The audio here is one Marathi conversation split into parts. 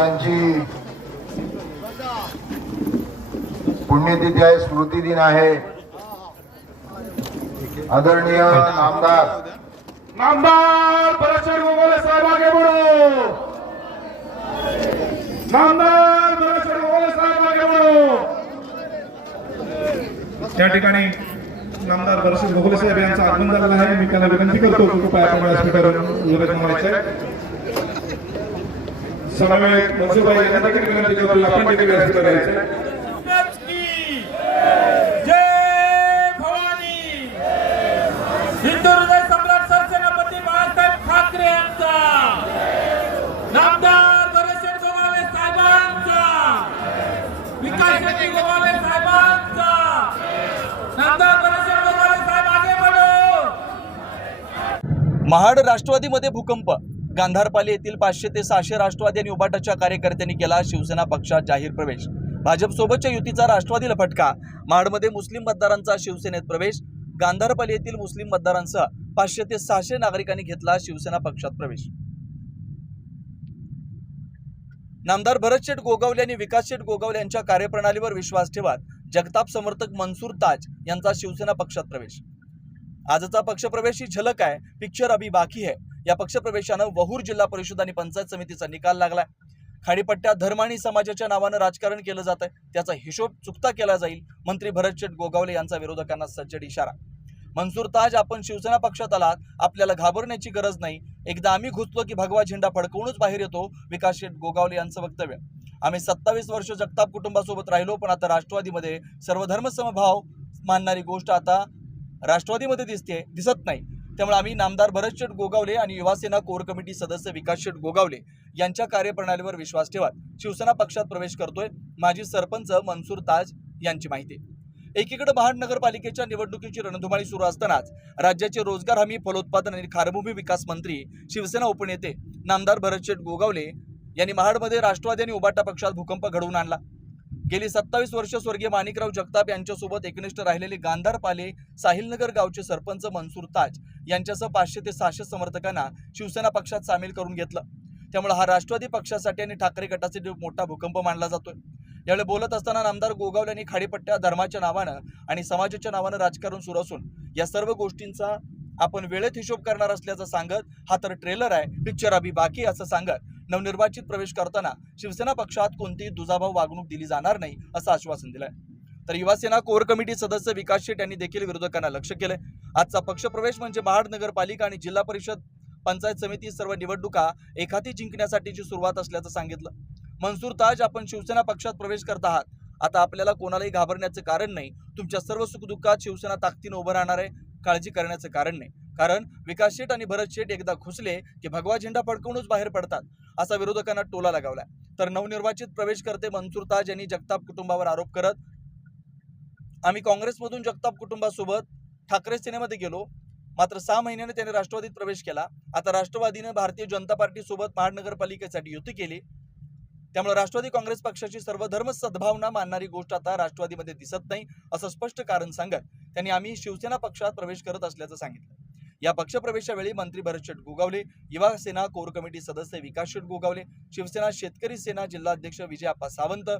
आज ज्यांची पुण्यतिथी आहे स्मृती दिन आहे. आदरणीय नामदार. नामदार भरतशेठ गोगोले साहेब आगे बढ़ो नामदार भरतशेठ गोगोले साहेब आगे बढ़ो त्या ठिकाणी नामदार भरतशेठ गोगोले साहेब यांचं आगमन झालेलं आहे. मी त्यांना विनंती करतो कृपया आपण व्यासपीठावर म्हणायचं समवेत मनसुबाई यांना देखील विनंती करतो आपण देखील व्यासपीठावर यायचं महाराज की जय भवानी. हिंदू हृदय सम्राट सरसेनापती बाळासाहेब ठाकरे यांचा. नामदार गणेशेठ गोगावले साहेबांचा. विकास शेट्टी गोगावले साहेबांचा. नामदार गणेशेठ गोगावले साहेब आगे बढ़ो. महाड राष्ट्रवादीमध्ये भूकंप. गांधारपाली येथील पाचशे ते सहाशे राष्ट्रवादी आणि उबाटाच्या कार्यकर्त्यांनी केला शिवसेना पक्षात जाहीर प्रवेश. भाजपसोबतच्या युतीचा राष्ट्रवादीला फटका. महाडमध्ये मुस्लिम मतदारांचा शिवसेनेत प्रवेश. गांधारपाली येथील मुस्लिम मतदारांसह पाचशे ते सहाशे नागरिकांनी घेतला शिवसेना पक्षात प्रवेश. नामदार भरत शेठ गोगावले आणि विकास शेठ गोगावले यांच्या कार्यप्रणालीवर विश्वास ठेवत जगताप समर्थक मनसूर ताज यांचा शिवसेना पक्षात प्रवेश. आजचा पक्षप्रवेश ही झलक आहे. पिक्चर अभी बाकी है. या पक्षप्रवेशानं वहूर जिल्हा परिषद आणि पंचायत समितीचा निकाल लागलाय. खाडीपट्ट्यात धर्म आणि समाजाच्या नावानं राजकारण केलं जात आहे त्याचा हिशोब चुकता केला जाईल मंत्री भरत शेठ गोगावले यांचा विरोधकांना सज्जड इशारा. मनसूर ताज आपण शिवसेना पक्षात आलात आपल्याला घाबरण्याची गरज नाही. एकदा आम्ही घुसलो की भगवा झेंडा फडकवूनच बाहेर येतो विकास शेठ गोगावले यांचं वक्तव्य. आम्ही सत्तावीस वर्ष जगताप कुटुंबासोबत राहिलो पण आता राष्ट्रवादीमध्ये सर्वधर्म समभाव मानणारी गोष्ट आता राष्ट्रवादीमध्ये दिसते दिसत नाही. त्यामुळे आम्ही नामदार भरतशेठ गोगावले आणि युवासेना कोर कमिटी सदस्य विकासशेठ गोगावले यांच्या कार्यप्रणालीवर विश्वास ठेवत. शिवसेना पक्षात प्रवेश करतोय. माजी सरपंच मनसूर ताज यांची माहिती. एकीकडे महाड नगरपालिकेच्या निवडणुकीची रणधुमाळी सुरू असतानाच राज्याचे रोजगार हमी फलोत्पादन आणि खारभूमी विकास मंत्री शिवसेना उपनेते नामदार भरतशेठ गोगावले यांनी महाडमध्ये राष्ट्रवादी आणि उबाटा पक्षात भूकंप घडवून आणला. गेली सत्तावीस वर्ष स्वर्गीय माणिकराव जगताप यांच्यासोबत एकनिष्ठ राहिलेले गांधार पाले साहिलनगर गावचे सरपंच मनसूर ताज यांच्यासह पाचशे ते सहाशे समर्थकांना शिवसेना पक्षात सामील करून घेतलं. त्यामुळे हा राष्ट्रवादी पक्षासाठी आणि ठाकरे गटासाठी मोठा भूकंप मानला जातोय. यावेळी बोलत असताना नामदार गोगावले यांनी खाडीपट्ट्या धर्माच्या नावानं आणि समाजाच्या नावानं राजकारण सुरू असून या सर्व गोष्टींचा आपण वेळेत हिशोब करणार असल्याचं सांगत हा तर ट्रेलर आहे पिक्चर अभि बाकी असं सांगत नवनिर्वाचित प्रवेश करताना शिवसेना पक्षात कोणतीही दुजाभाव वागणूक दिली जाणार नाही असं आश्वासन दिलंय. तर युवासेना कोर कमिटी सदस्य विकास शेट यांनी देखील विरोधकांना लक्ष केलंय. आजचा पक्षप्रवेश म्हणजे महाड नगरपालिका आणि जिल्हा परिषद पंचायत समिती सर्व निवडणुका एखादी जिंकण्यासाठीची सुरुवात असल्याचं सांगितलं. मनसूर ताज आपण शिवसेना पक्षात प्रवेश करत आहात. आता आपल्याला कोणालाही घाबरण्याचं कारण नाही. तुमच्या सर्व सुखदुःखात शिवसेना ताकदीनं उभं राहणार आहे. काळजी करण्याचं कारण नाही. कारण विकास शेठ आणि भरत शेठ एकदा घुसले की भगवा झेंडा फडकवूनच बाहेर पडतात असा विरोधकांना टोला लगावलाय. तर नवनिर्वाचित प्रवेश करते मनसूर ताज यांनी जगताप कुटुंबावर आरोप करत आम्ही काँग्रेसमधून जगताप कुटुंबासोबत ठाकरे सेनेमध्ये गेलो. मात्र सहा महिन्याने त्याने राष्ट्रवादीत प्रवेश केला. आता राष्ट्रवादीने भारतीय जनता पार्टीसोबत महानगरपालिकेसाठी युती केली. त्यामुळे राष्ट्रवादी काँग्रेस पक्षाची सर्वधर्म सद्भावना मानणारी गोष्ट आता राष्ट्रवादीमध्ये दिसत नाही असं स्पष्ट कारण सांगत त्यांनी आम्ही शिवसेना पक्षात प्रवेश करत असल्याचं सांगितलं. या पक्षप्रवेशावेळी मंत्री भरतशेठ गोगावले युवा सेना कोर कमिटी सदस्य विकास शेठ गोगावले शिवसेना शेतकरी सेना जिल्हाध्यक्ष विजयाप्पा सावंत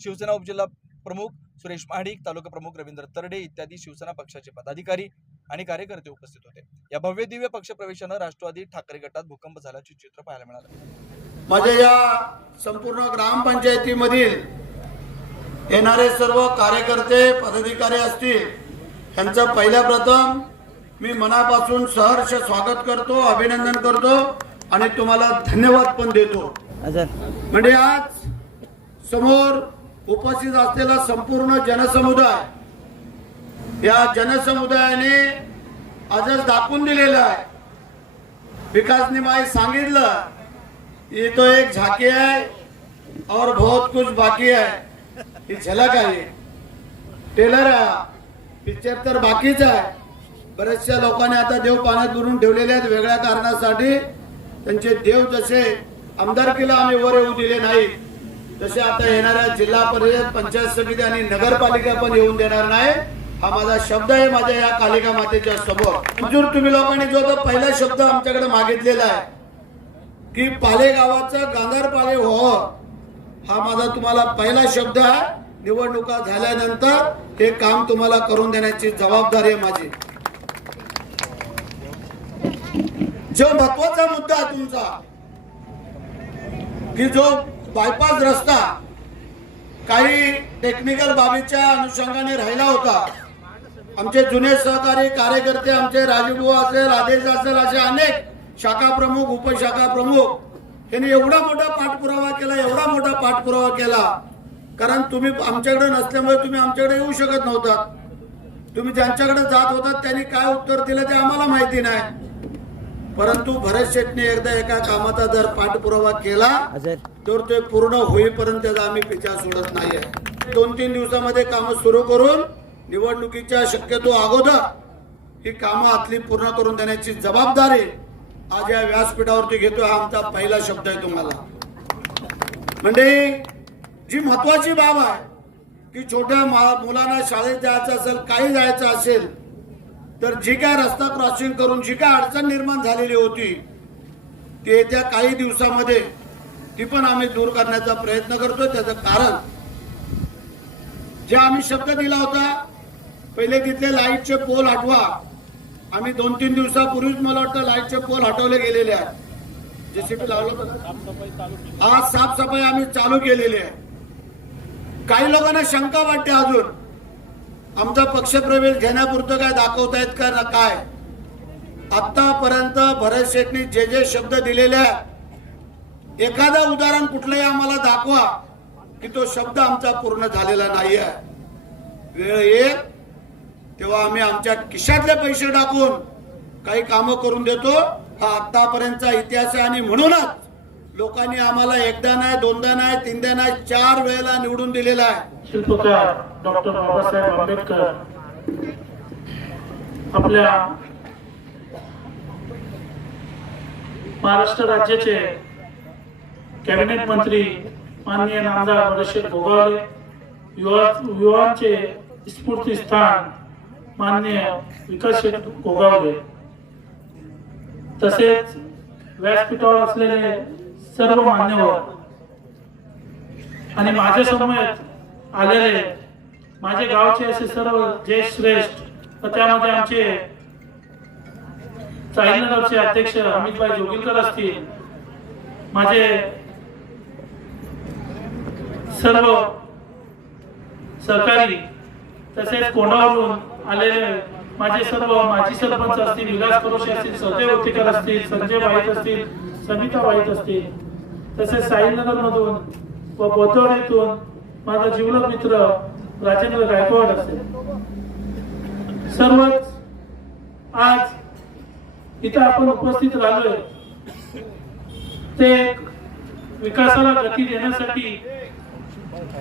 शिवसेना उपजिल्हा प्रमुख सुरेश महाडिक तालुका प्रमुख रवींद्र तरडे इत्यादी शिवसेना पक्षाचे पदाधिकारी आणि कार्यकर्ते उपस्थित होते. या भव्य दिव्य पक्षप्रवेशानं राष्ट्रवादी ठाकरे गटात भूकंप झाल्याचे चित्र पाहायला मिळालं. माझ्या या संपूर्ण ग्रामपंचायतीमधील येणारे सर्व कार्यकर्ते पदाधिकारी असतील यांचं पहिल्या प्रथम मी मनापासून सहर्ष स्वागत करतो अभिनंदन करतो आणि तुम्हाला धन्यवाद पण देतो. म्हणजे आज समोर उपस्थित असलेला संपूर्ण जनसमुदाय या जनसमुदायाने आजच दाखवून दिलेला आहे. विकासने माई सांगितलं ये तो एक झांकी है और बहुत कुछ बाकी है ही झलक आहे. टेलर आहे. पिक्चर तर बाकीच आहे. बऱ्याचशा लोकांनी आता देव पाण्यात बुरून ठेवलेले आहेत वेगळ्या कारणासाठी. त्यांचे देव जसे आमदारकीला आम्ही वर येऊ दिले नाही तसे आता येणाऱ्या जिल्हा परिषद पंचायत समिती आणि नगरपालिका पण येऊन देणार नाही. हा माझा शब्द आहे माझ्या या कालिका मातेच्या समोर. मंजूर तुम्ही लोकांनी जो तो पहिला शब्द आमच्याकडे मागितलेला आहे की पाले गावाचा गांधार पाले हो हा माझा तुम्हाला पहिला शब्द आहे. निवडणुका झाल्यानंतर हे काम तुम्हाला करून देण्याची जबाबदारी आहे माझी. जो महत्त्वाचा मुद्दा आहे तुमचा की जो बायपास रस्ता काही टेक्निकल बाबीच्या अनुषंगाने राहिला होता. आमचे जुने सहकारी कार्यकर्ते आमचे राजूभाऊ असेल आदेश असेल असे अनेक शाखा प्रमुख उपशाखा प्रमुख यांनी एवढा मोठा पाठपुरावा केला एवढा मोठा पाठपुरावा केला. कारण तुम्ही आमच्याकडे नसल्यामुळे तुम्ही आमच्याकडे येऊ शकत नव्हता. तुम्ही ज्यांच्याकडे जात होतात त्यांनी काय उत्तर दिलं ते आम्हाला माहिती नाही. परंतु भरत शेटने एकदा एका कामाचा जर पाठपुरावा केला तर ते पूर्ण होईपर्यंत त्याचा आम्ही पिछा सोडत नाहीये. दोन तीन दिवसामध्ये कामं सुरू करून निवडणुकीच्या शक्यतो अगोदर ही कामं आतली पूर्ण करून देण्याची जबाबदारी आज या व्यासपीठावरती घेतो हा आमचा पहिला शब्द आहे तुम्हाला. म्हणजे जी महत्वाची बाब आहे की छोट्या मुलांना शाळेत जायचं असेल काही जायचं असेल तर जी काय रस्ता क्रॉसिंग करून जी काय अडचण निर्माण झालेली होती ती येत्या काही दिवसामध्ये ती पण आम्ही दूर करण्याचा प्रयत्न करतोय. त्याचं कारण जे आम्ही शब्द दिला होता पहिले तिथले लाईटचे पोल हटवा. आम्ही दोन तीन दिवसापूर्वीच मला वाटतं लाईटचे पोल हटवले गेलेले आहेत. जेसीबी लावलं आज साफसफाई आम्ही चालू केलेली आहे. काही लोकांना शंका वाटते अजून. आमचा पक्षप्रवेश घेण्यापुरतं काय दाखवतायत का ना काय? आतापर्यंत भरत शेठनी जे जे शब्द दिलेले आहेत एखादं उदाहरण कुठलंही आम्हाला दाखवा की तो शब्द आमचा पूर्ण झालेला नाही आहे वेळ येईल तेव्हा आम्ही आमच्या खिशातले पैसे टाकून काही कामं करून देतो. हा आतापर्यंतचा इतिहास आहे आणि म्हणूनच लोकांनी आम्हाला एकदा नाही दोनदा नाही तीनदा नाही चार वेळेला निवडून दिलेला आहे. शिल्पकार डॉक्टर बाबासाहेब आंबेडकर आपल्या महाराष्ट्र राज्याचे कॅबिनेट मंत्री माननीय नामदार बरेशे भोगावले युवा युवांचे स्फूर्तीस्थान माननीय विकास शेठ गोगावले. तसेच व्यासपीठावर असलेले सर्व मान्यवर आणि माझ्या समवेत आलेले. माझे गावचे असे सर्व ज्येष्ठ श्रेष्ठ व त्यामध्ये आमचे चाईनगरचे अध्यक्ष अमितभाई जोगीलकर असतील. माझे सर्व सहकारी तसेच कोणावरून आलेले माझे सर्व माजी सरपंच असतील विलास करोशी असतील संजय उत्तेकर असतील संजय वाईट असतील समिता वाईट असतील. तसेच साईनगर मधून व बोतवाड माझा जीवलग मित्र राजेंद्र गायकवाड असेल सर्वच आज इथं आपण उपस्थित राहिलोय. ते विकासाला गती देण्यासाठी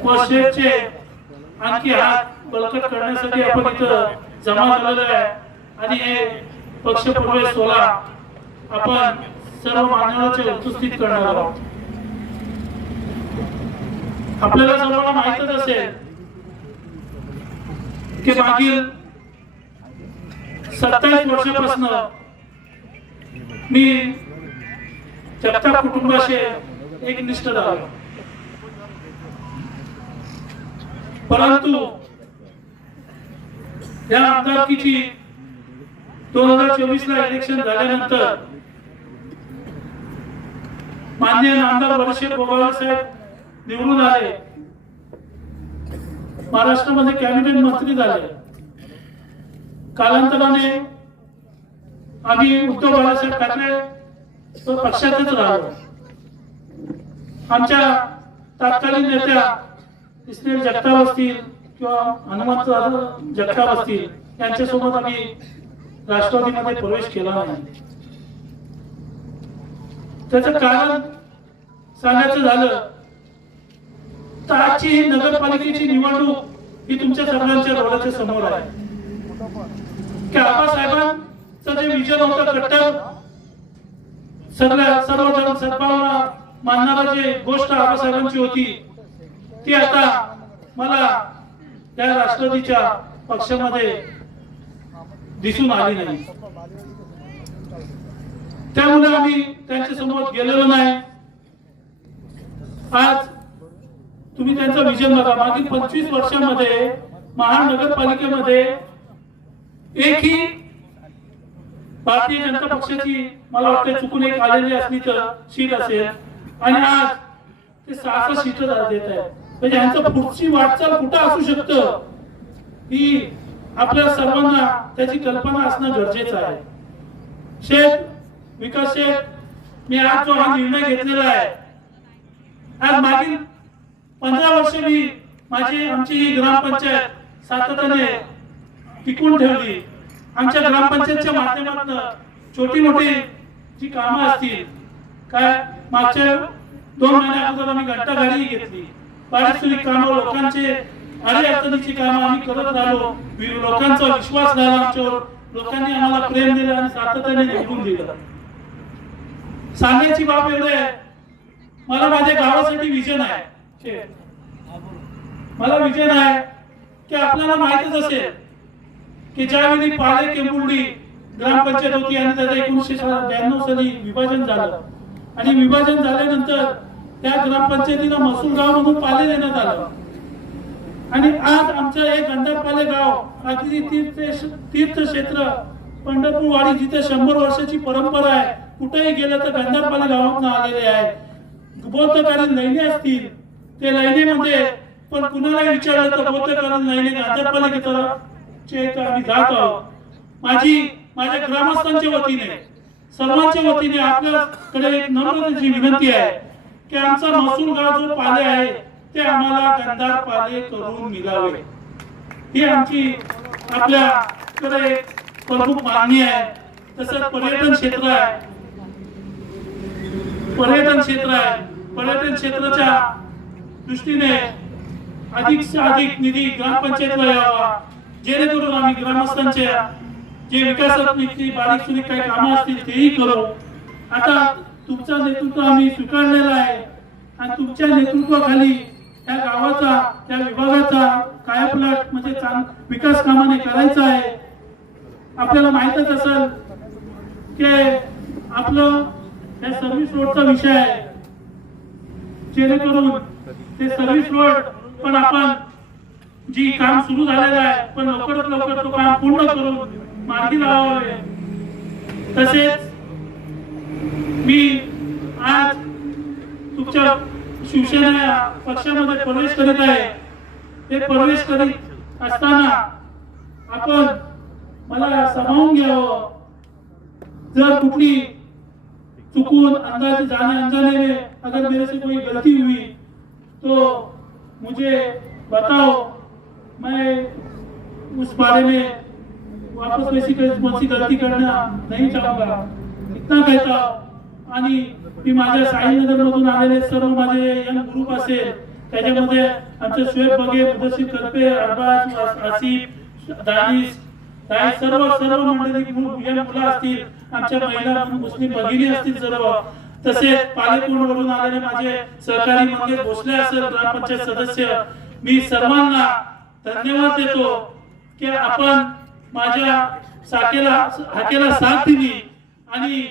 व शेठचे आणखी हात बळकट करण्यासाठी आपण इथं जमा झालेलो आहे. आणि हे पक्ष प्रवेश सोहळा आपण सर्व मान्यवरांच्या उपस्थित करणार आहोत. आपल्याला सर्वांना माहितच असेल की मागील सत्तावीस वर्षापासून मी जगताप कुटुंबाशी एक निष्ठ झालो परंतु या आमदारकीची दोन हजार चोवीस ला इलेक्शन झाल्यानंतर मान्य आमदार वर्षे गोगावले साहेब निवडून आले. महाराष्ट्रामध्ये कॅबिनेट मंत्री झाले. कालांतराने आम्ही उद्धव बाळासाहेब ठाकरे पक्षातच राहिलो. आमच्या तत्कालीन नेत्या इस्माईल जगताप असतील किंवा हनुमंत जगताप असतील यांच्यासोबत आम्ही राष्ट्रवादीमध्ये प्रवेश केला नाही. त्याचं कारण सांगायचं झालं तर आजची ही नगरपालिकेची निवडणूक ही तुमच्या सगळ्यांच्या डोळ्याच्या समोर आहे. की आबासाहेबांचं जे विजन होतं कट्टर सगळ्या सर्वजण सद्भावना मानणारा जे गोष्ट आबासाहेबांची होती ती आता मला या राष्ट्रवादीच्या पक्षामध्ये दिसून आली नाही. त्यामुळे आम्ही त्यांच्यासमोर गेलेलो नाही. आज तुम्ही त्यांचा विजन बघा. मागील पंचवीस वर्षामध्ये महानगरपालिकेमध्ये एकही भारतीय जनता पक्षाची मला वाटतं चुकून एक आलेली असली तर सीट असेल. आणि आज ते सहा सहा सीट देत आहेत. म्हणजे यांचं पुढची वाटचाल कुठं असू शकतं ही आपल्या सर्वांना त्याची कल्पना असणं गरजेचं आहे. शेख विकास शेख मी आज जो हा निर्णय घेतलेला आहे आज मागील पंधरा वर्ष मी माझी आमची ही ग्रामपंचायत सातत्याने टिकून ठेवली. आमच्या ग्रामपंचायतच्या माध्यमातून छोटी मोठी जी कामं असतील काय मागच्या दोन महिन्या अगोदर आम्ही घंटा गाडी घेतली. पारिस्थितिक कामं लोकांचे अडीअडचणीची कामं आम्ही करत राहिलो. लोकांचा विश्वास झाला आमच्यावर. लोकांनी आम्हाला प्रेम दिलं आणि सातत्याने निवडून दिलं. सांगायची बाब एवढे आहे मला माझ्या गावासाठी विजन आहे. मला विचार आहे की आपल्याला माहितच असेल की ज्यावेळी पाळे केंबुर्डी ग्रामपंचायत होती आणि त्याचं एकोणीसशे ब्याण्णव साली विभाजन झालं. आणि विभाजन झाल्यानंतर त्या ग्रामपंचायतीला महसूल गाव म्हणून पाले देण्यात आलं. आणि आज आमचं एक गंधारपाले गाव अगदी तीर्थ तीर्थक्षेत्र पंढरपूर वाडी जिथे शंभर वर्षाची परंपरा आहे कुठेही गेलं तर गंधारपाले गावात आलेले आहे. बौद्धकालीन लैने असतील ते लैनेमध्ये म्हणजे, पण कुणालाही विचारलं तर बौद्धकालीन लैने गंधारपाले आम्ही जात आहोत. माझी माझ्या ग्रामस्थांच्या वतीने सर्वांच्या वतीने आपल्याकडे एक नम्रतेची विनंती आहे की आमचा महसूल गाव जो पाले आहे ते आम्हाला गंधार पाले करून मिळावे ही आमची आपल्याकडे प्रमुख मागणी आहे. तसंच पर्यटन क्षेत्र आहे. पर्यटन क्षेत्र आहे. पर्यटन क्षेत्राच्या दृष्टीने अधिक से अधिक निधी ग्रामपंचायतला यावा जेणेकरून आम्ही ग्रामस्थांच्या जे विकासात्मक बारीक सुरीक काही कामं असतील तेही करू. आता तुमचं नेतृत्व आम्ही स्वीकारलेलं आहे. आणि तुमच्या नेतृत्वाखाली त्या गावाचा त्या विभागाचा कायापलट म्हणजे विकास कामाने करायचा आहे. आपल्याला माहितच असेल की आपलं या सर्व्हिस रोडचा विषय आहे. जेणेकरून ते सर्व्हिस रोड पण आपण जी काम सुरू झालेलं आहे पण लवकरात लवकर तो काम पूर्ण करून मार्गी लावावे. तसेच मी आज तुमच्या शिवसेना पक्षामध्ये प्रवेश करीत आहे. ते प्रवेश करीत असताना आपण मला सामावून घ्यावं. जर कुठली चुकून अंदाज जाने अनजाने में अगर मेरे से कोई गलती हुई तो मुझे बताओ मैं उस बारे में वापस वैसी कौन सी गलती करना नहीं चाहूंगा। इतना कहता आणि मी माझ्या साईनगर मधून आलेले सर्व माझे यंग ग्रुप असेल त्याच्यामध्ये आमचे शुएब बगे मुदशीर कल्पे अरबाज आसिफ दानिश काही सर्व सर्व मंडळी मुलं असतील आमच्या महिला मुस्लिम भगिनी असतील सर्व. तसेच पालेकोंडवरून आलेले माझे सहकारी मंगेश भोसले असेल ग्रामपंचायत सदस्य मी सर्वांना धन्यवाद देतो की आपण माझ्या साकेला हाकेला साथ दिली आणि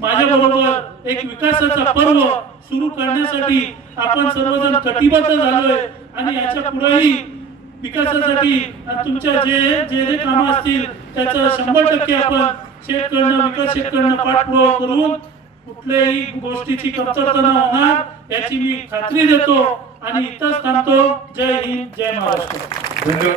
माझ्या बरोबर एक विकासाचा पर्व सुरू करण्यासाठी आपण सर्वजण कटिबद्ध झालोय आणि याच्या पुढेही विकासासाठी तुमच्या जे जे जे कामं असतील त्याचं शंभर टक्के आपण शेत करणं विकास शेत करणं पाठपुरावा करून कुठल्याही गोष्टीची कमतरता न होणार याची मी खात्री देतो आणि इथंच थांबतो. जय हिंद जय महाराष्ट्र. धन्यवाद.